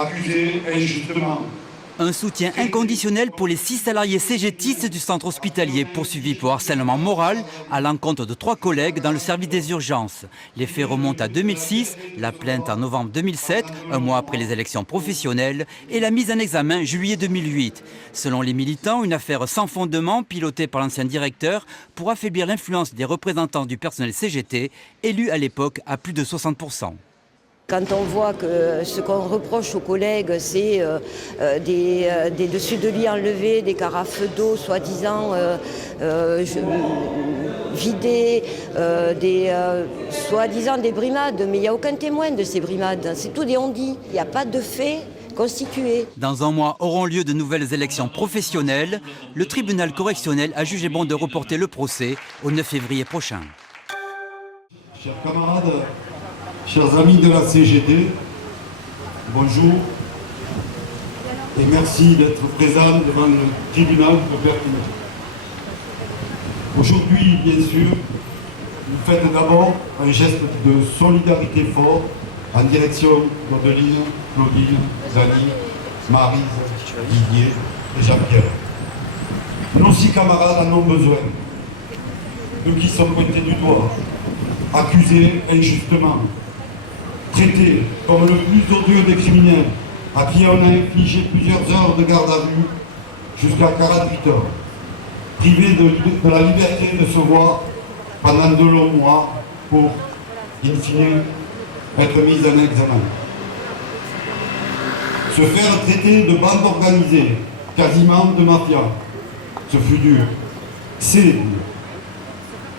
accusés injustement. Un soutien inconditionnel pour les 6 salariés cégétistes du centre hospitalier poursuivis pour harcèlement moral à l'encontre de 3 collègues dans le service des urgences. Les faits remontent à 2006, la plainte en novembre 2007, un mois après les élections professionnelles, et la mise en examen juillet 2008. Selon les militants, une affaire sans fondement pilotée par l'ancien directeur pour affaiblir l'influence des représentants du personnel CGT, élus à l'époque à plus de 60%. Quand on voit que ce qu'on reproche aux collègues, c'est des dessus de lit enlevés, des carafes d'eau soi-disant vidées, soi-disant des brimades, mais il n'y a aucun témoin de ces brimades, c'est tout des on-dit, il n'y a pas de faits constitués. Dans un mois auront lieu de nouvelles élections professionnelles. Le tribunal correctionnel a jugé bon de reporter le procès au 9 février prochain. Chers camarades, chers amis de la CGT, bonjour et merci d'être présents devant le tribunal de Perpignan. Aujourd'hui, bien sûr, vous faites d'abord un geste de solidarité fort en direction d'Odeline, Claudine, Dany, Maryse, Didier et Jean-Pierre. Nos 6 camarades en ont besoin. Eux qui sont pointés du doigt, accusés injustement, traités comme le plus odieux des criminels, à qui on a infligé plusieurs heures de garde à vue jusqu'à 48 heures, privés de la liberté de se voir pendant de longs mois pour, in fine, être mis en examen. Se faire traiter de bande organisée, quasiment de mafia, ce fut dur, c'est dur.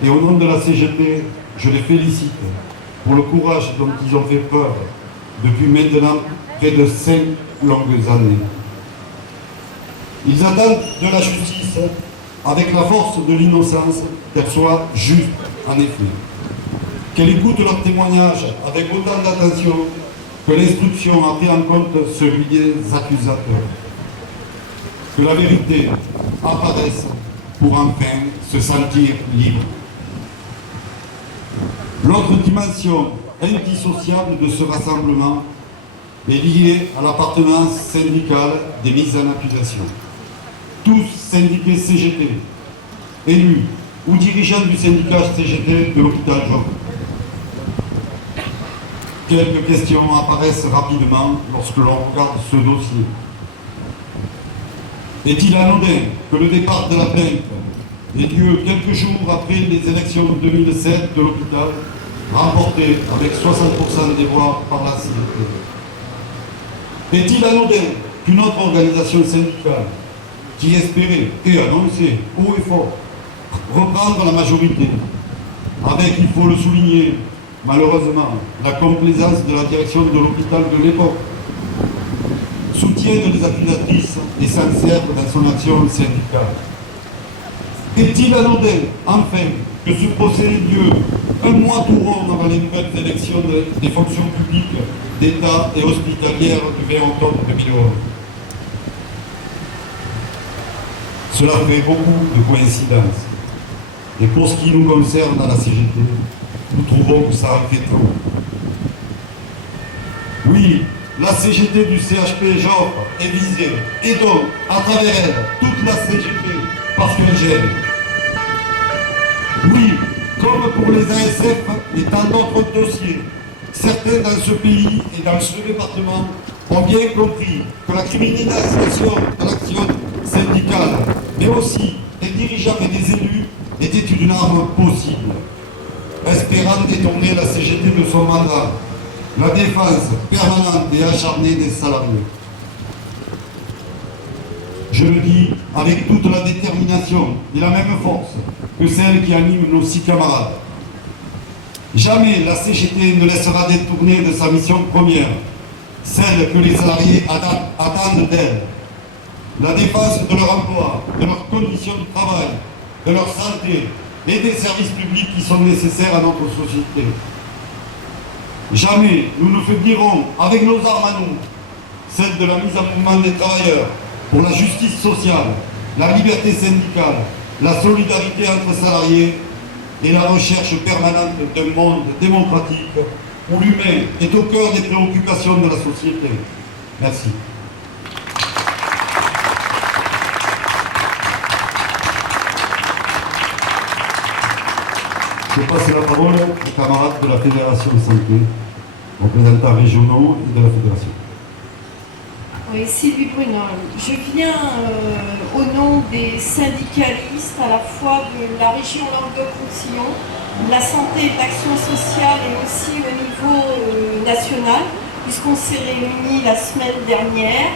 Et au nom de la CGT, je les félicite pour le courage dont ils ont fait preuve depuis maintenant près de 5 longues années. Ils attendent de la justice avec la force de l'innocence qu'elle soit juste en effet. Qu'elle écoute leurs témoignages avec autant d'attention que l'instruction a pris en compte celui des accusateurs. Que la vérité apparaisse pour enfin se sentir libre. L'autre dimension indissociable de ce rassemblement est liée à l'appartenance syndicale des mises en accusation. Tous syndiqués CGT, élus ou dirigeants du syndicat CGT de l'hôpital Job. Quelques questions apparaissent rapidement lorsque l'on regarde ce dossier. Est-il anodin que le départ de la plainte ait lieu quelques jours après les élections 2007 de l'hôpital, remportées avec 60% des voix par la CGT? Est-il anodin qu'une autre organisation syndicale qui espérait et annonçait haut et fort reprendre la majorité, avec, il faut le souligner, malheureusement, la complaisance de la direction de l'hôpital de l'époque, soutienne les accusatrices et sincère dans son action syndicale? Est-il anodin, enfin, que ce procès ait lieu un mois tout rond avant les nouvelles élections des fonctions publiques d'État et hospitalières du 20 octobre 2011? Cela fait beaucoup de coïncidences. Et pour ce qui nous concerne à la CGT, nous trouvons que ça en fait trop. Oui, la CGT du CHP Joffre est visée, et donc, à travers elle, toute la CGT, parce qu'elle gêne. Oui, comme pour les ASF et tant d'autres dossiers, certains dans ce pays et dans ce département ont bien compris que la criminalisation de l'action syndicale, mais aussi des dirigeants et des élus, était une arme possible, espérant détourner la CGT de son mandat, la défense permanente et acharnée des salariés. Je le dis avec toute la détermination et la même force que celle qui anime nos 6 camarades. Jamais la CGT ne laissera détourner de sa mission première, celle que les salariés attendent d'elle. La défense de leur emploi, de leurs conditions de travail, de leur santé et des services publics qui sont nécessaires à notre société. Jamais nous ne faiblirons avec nos armes à nous, celle de la mise en mouvement des travailleurs pour la justice sociale, la liberté syndicale, la solidarité entre salariés et la recherche permanente d'un monde démocratique où l'humain est au cœur des préoccupations de la société. Merci. Je passe la parole aux camarades de la Fédération de santé, représentants régionaux et de la Fédération. Oui, Sylvie Brunel. Je viens au nom des syndicalistes à la fois de la région Languedoc-Roussillon, de la santé et de l'action sociale et aussi au niveau national, puisqu'on s'est réunis la semaine dernière.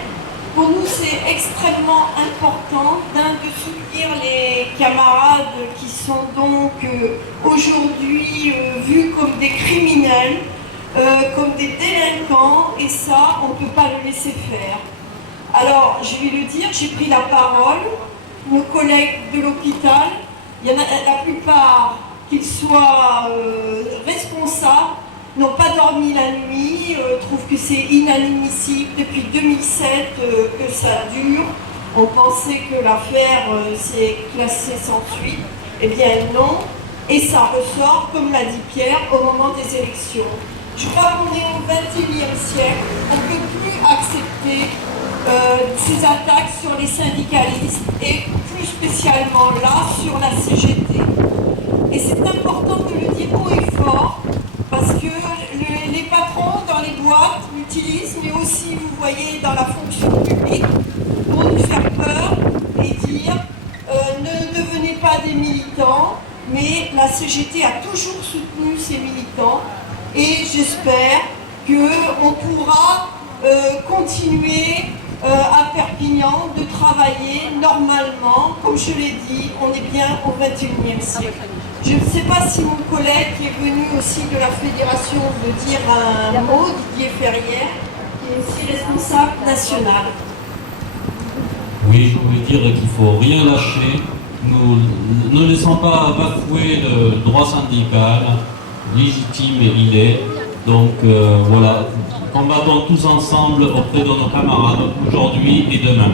Pour nous, c'est extrêmement important de soutenir les camarades qui sont donc aujourd'hui vus comme des criminels, comme des délinquants, et ça, on ne peut pas le laisser faire. Alors, je vais le dire, j'ai pris la parole, nos collègues de l'hôpital, il y en a la plupart, qu'ils soient responsables, n'ont pas dormi la nuit, trouvent que c'est inadmissible depuis 2007 que ça dure. On pensait que l'affaire s'est classée sans suite. Eh bien non, et ça ressort, comme l'a dit Pierre, au moment des élections. Je crois qu'on est au XXIe siècle, on ne peut plus accepter ces attaques sur les syndicalistes et plus spécialement là sur la CGT. Et c'est important de le dire haut et fort parce que les patrons dans les boîtes l'utilisent, mais aussi, vous voyez, dans la fonction publique pour nous faire peur et dire ne devenez pas des militants, mais la CGT a toujours soutenu ces militants. Et j'espère qu'on pourra continuer à Perpignan de travailler normalement. Comme je l'ai dit, on est bien au XXIe siècle. Je ne sais pas si mon collègue qui est venu aussi de la fédération veut dire un mot, Didier Ferrière, qui est aussi responsable national. Oui, je voulais dire qu'il ne faut rien lâcher. Nous ne laissons pas bafouer le droit syndical. Légitime il est. Donc voilà, combattons tous ensemble auprès de nos camarades aujourd'hui et demain.